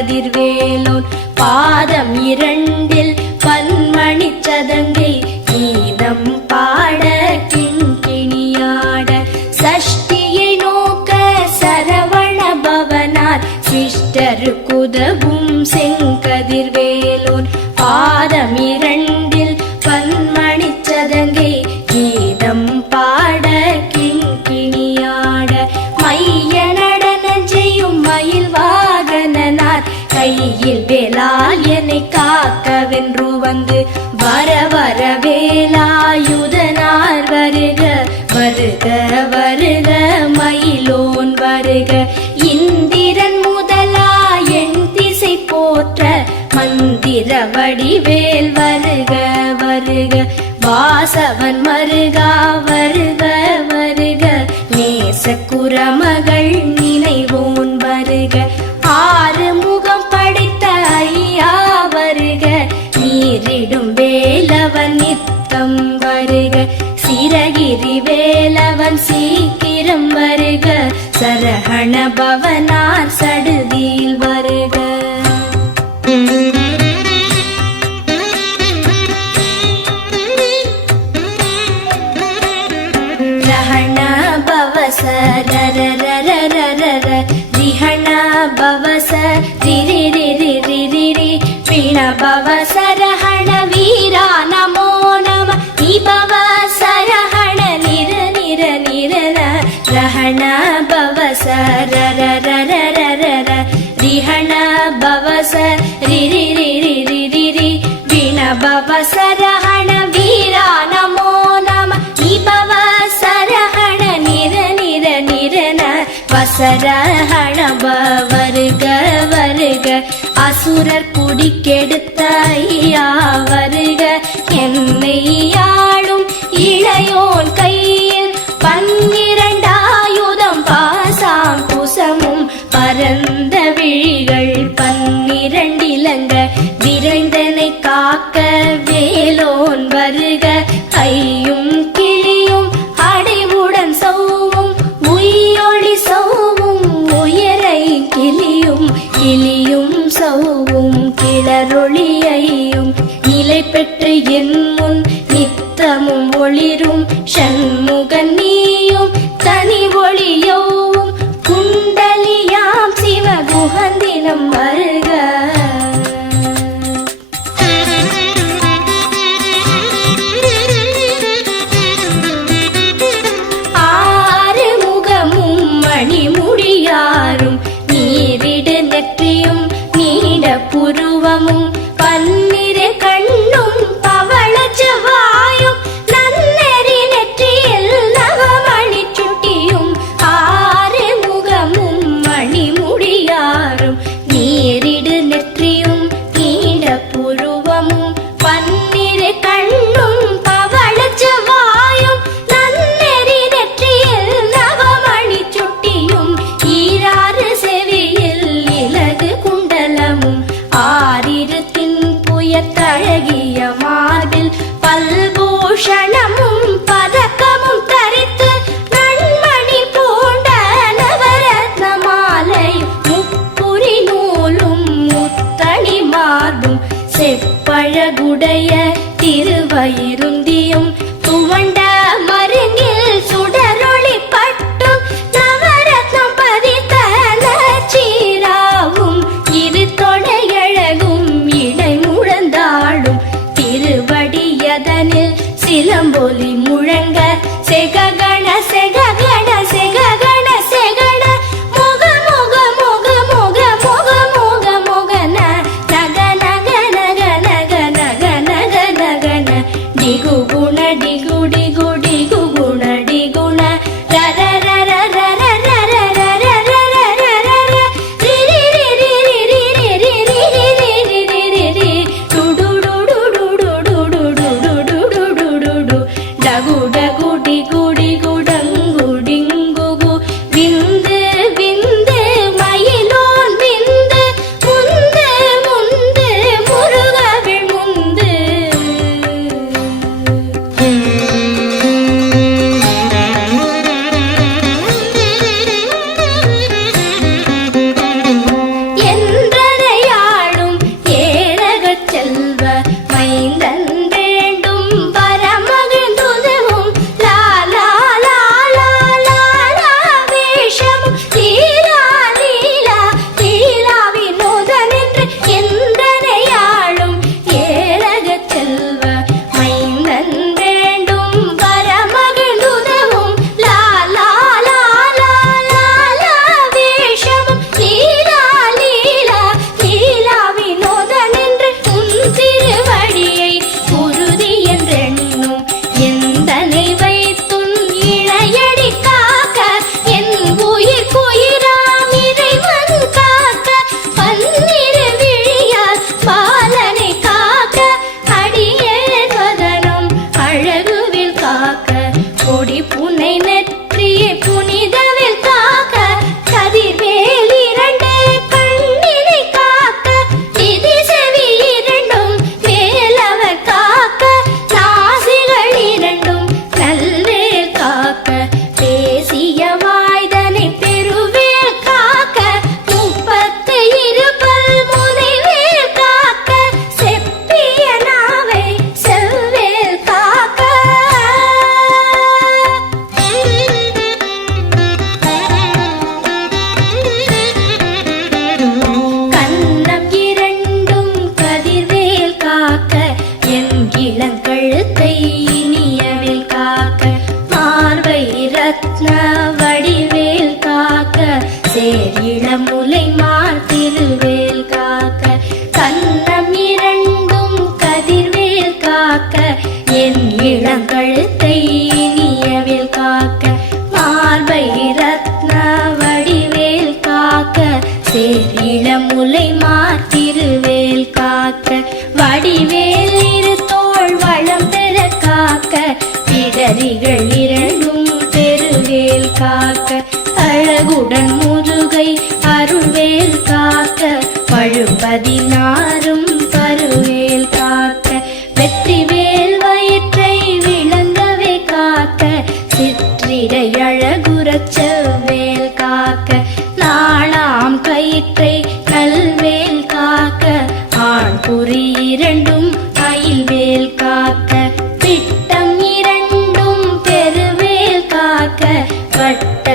கதிர்வேலோன் பாதம் இரண்டு கையில் வேலால் என்னை காக்கவென்று வந்து வர வர வேலாயுதனார் வருக வருக வருக மயிலோன் வருக. இந்திரன் முதலா என் திசை போற்ற மந்திர வடிவேல் வருக வருக. வாசவன் மருகாவ ஞானபவனா ஹர ஹணப வருக வருக. அசுரர் குடிக்கெடுத்த சங்கம் ஒளிரும் சண்முகன் நீயும் தனி ஒளியோவும். குண்டலியாம் சிவகுகந்தினம் வருக. சிலம்பொலி முழங்க செகக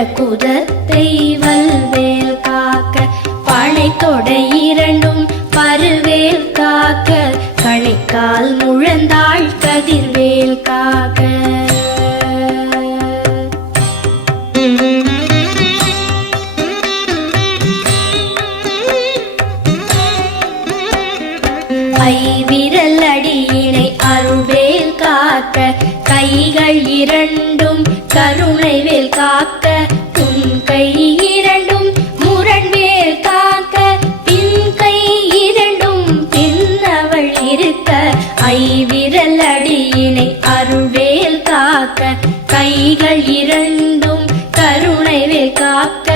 குதத்தை வ காக்க கைகள் இரண்டும் கருணைவே காக்க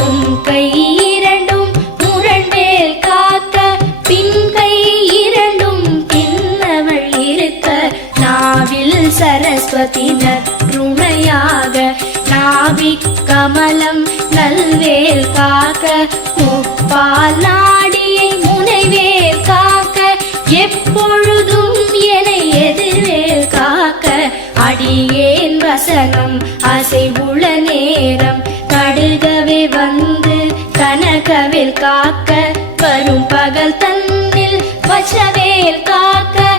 உன் கை இரண்டும் முரண்வேல் காக்க பின் கை இரண்டும் பின்னவள் இருக்க. நாவில் சரஸ்வதி நற்றுணையாக நாவிக் கமலம் நல்வேல் காக்க முப்பால் வசனம் அசைவுள நேரம் கடுகவே வந்து கனகவில் காக்க வரும் பகல் தன்னில் வச்சவேல் காக்க.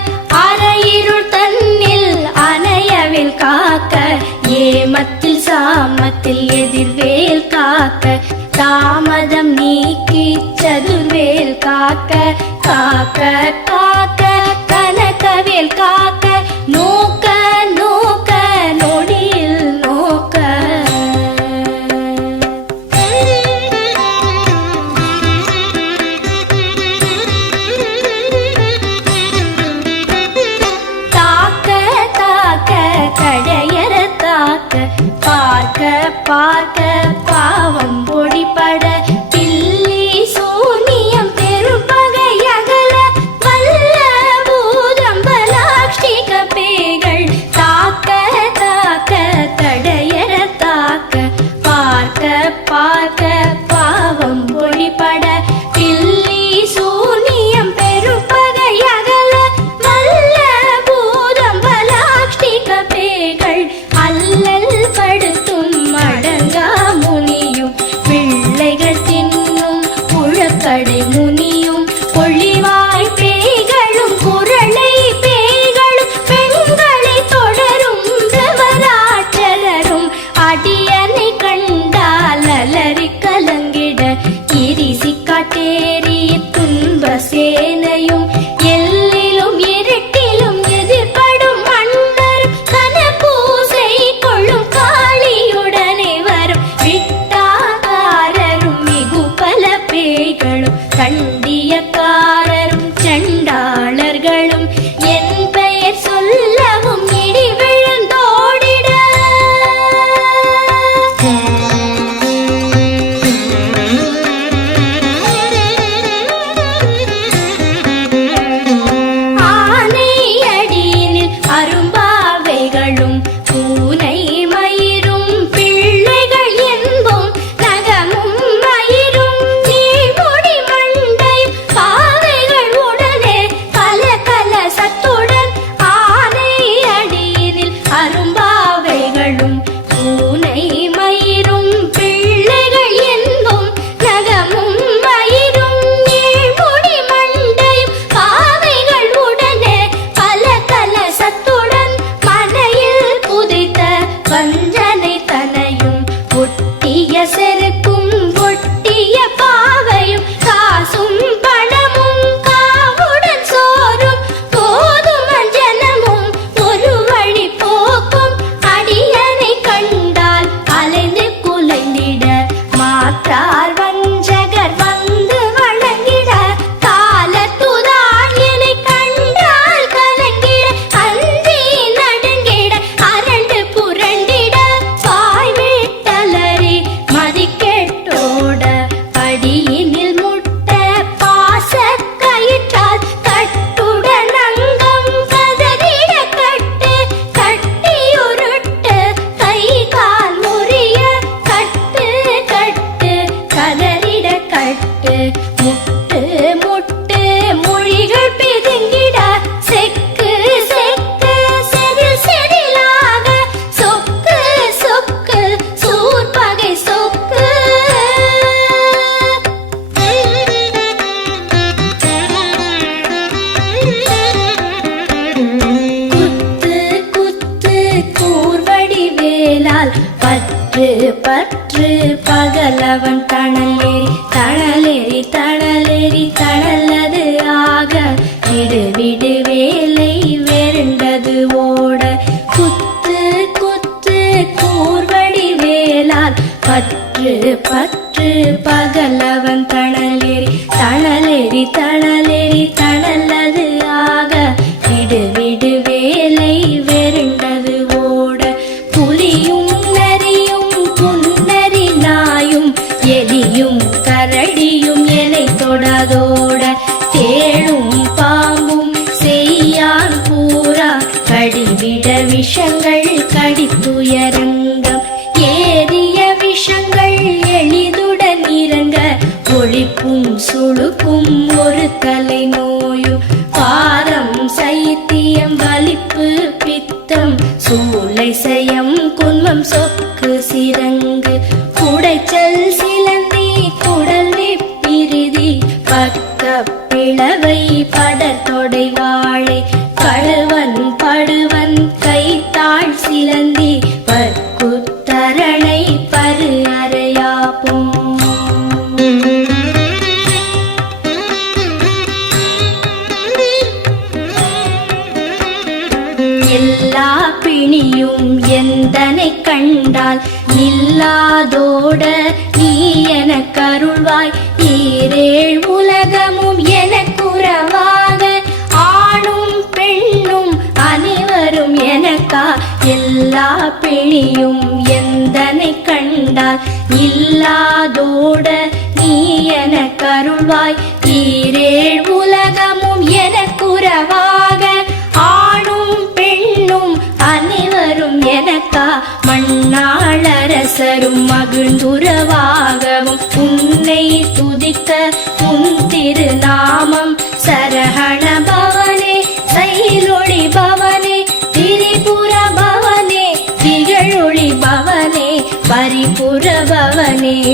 சிலந்தி பற்குத்தரணை பரு அறையாப்பும் எல்லா பிணியும் எந்தனை கண்டால் இல்லாதோட நீ என கருள்வாய். நீரேழ் உலகமும் எல்லா பிணியும் எந்தனை கண்டால் இல்லாதோட நீ என கருள்வாய். ஈரேழ் உலகமும் எனக்குறவாய்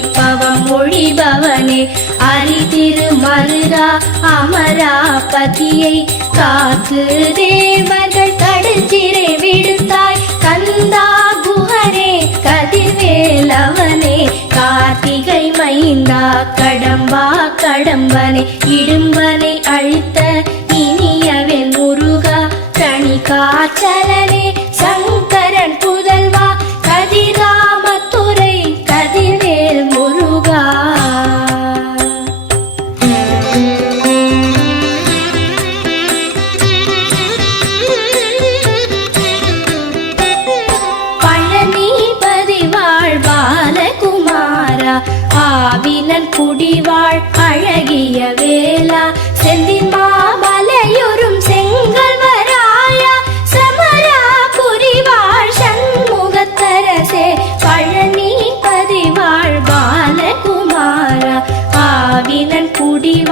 கேட்பவம் ஒழிபவனே அரிதிரு மருதா அமரா பதியை காத்து தேவர்கள் தடுச்சிறை விடுத்தாய் கந்தா குஹரே கதிவேலவனே கார்த்திகை மைந்தா கடம்பா கடம்பனை இடும்பனை அழித்த இனியவன் முருகா தனி காச்சலன்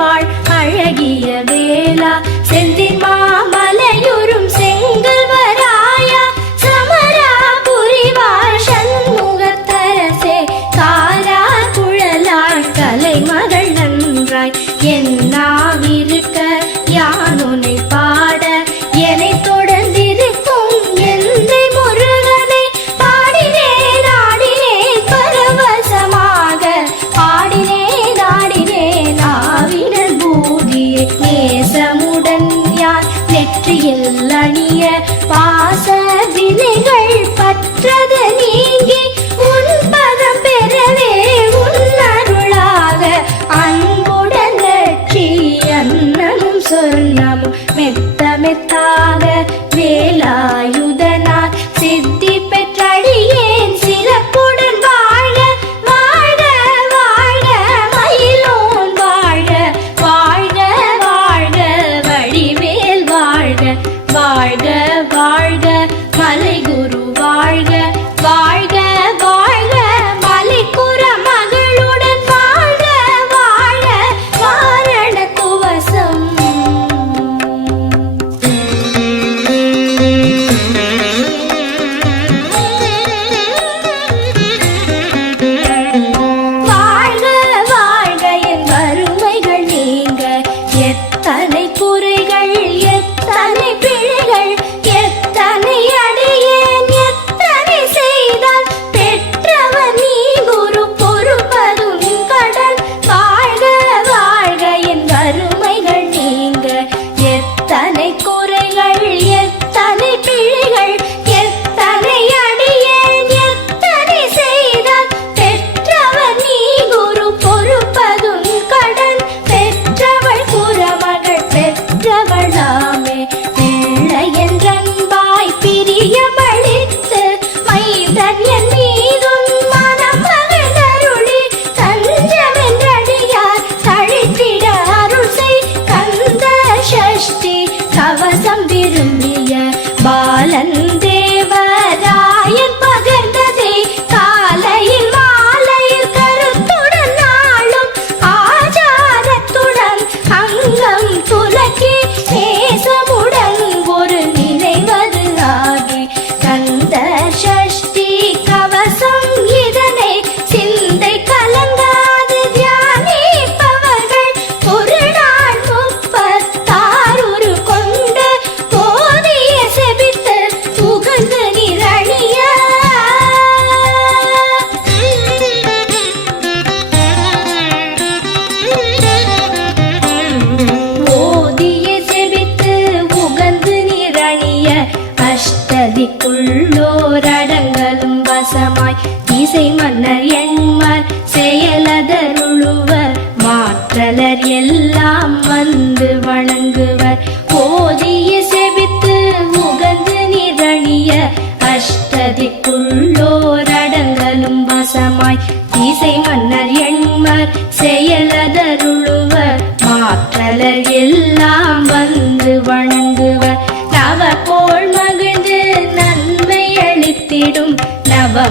வாழ் அழகிய வேளா செந்தின்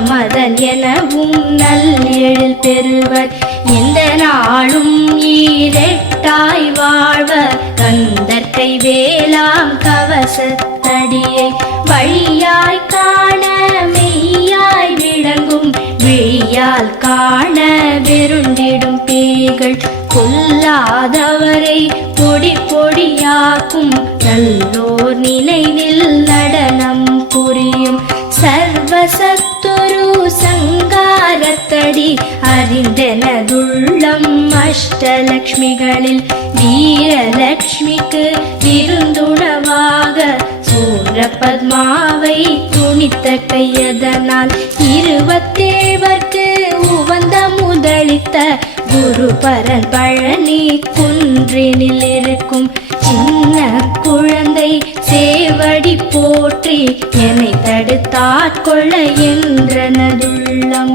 மதன் எனவும் நல்லெழில் பெறுவர். எந்த நாளும் ஈரெட்டாய் வாழ்வர். கந்தற்கை வேளாம் கவசத்தடியை வழியாய் காண மெய்யாய் விளங்கும். விழியால் காண விருண்டிடும் பேய்கள். கொல்லாதவரை பொடி பொடியாக்கும். நல்லோர் நினைவில் நடனம் புரியும். சர்வசத்தொரு சங்காரத்தடி அறிந்தெனதுள்ளம் அஷ்டலக்ஷ்மிகளில் வீரலக்ஷ்மிக்கு விருந்துணவாக சூர பத்மாவை துணித்த கையதனால் இருபத்தேவர்க்கு உவந்த முதலித்த குரு பரன் பழனி குன்றினில் இருக்கும் ஆட்கொள்ள என்றனதுள்ளம்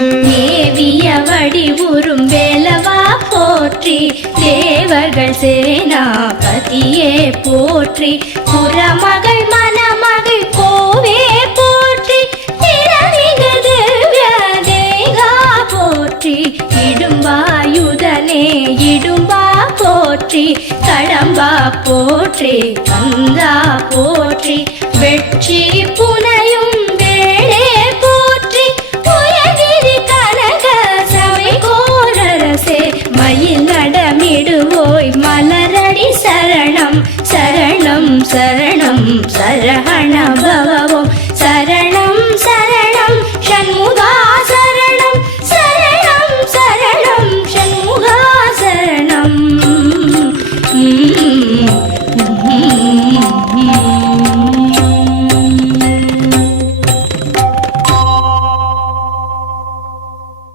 தேவிய வடிவுறும் வேலவா போற்றி தேவர்கள் சேனாபதியே போற்றி. புறமகள் கம்பா போற்றி கந்தா போற்றி. வெற்றி புனையும் வேளே போற்றி. புயவிரி கனக சபை கோரரசே மயில் நடமிடுவோய் மலரடி சரணம். சரணம் சரணம் சரஹணம்.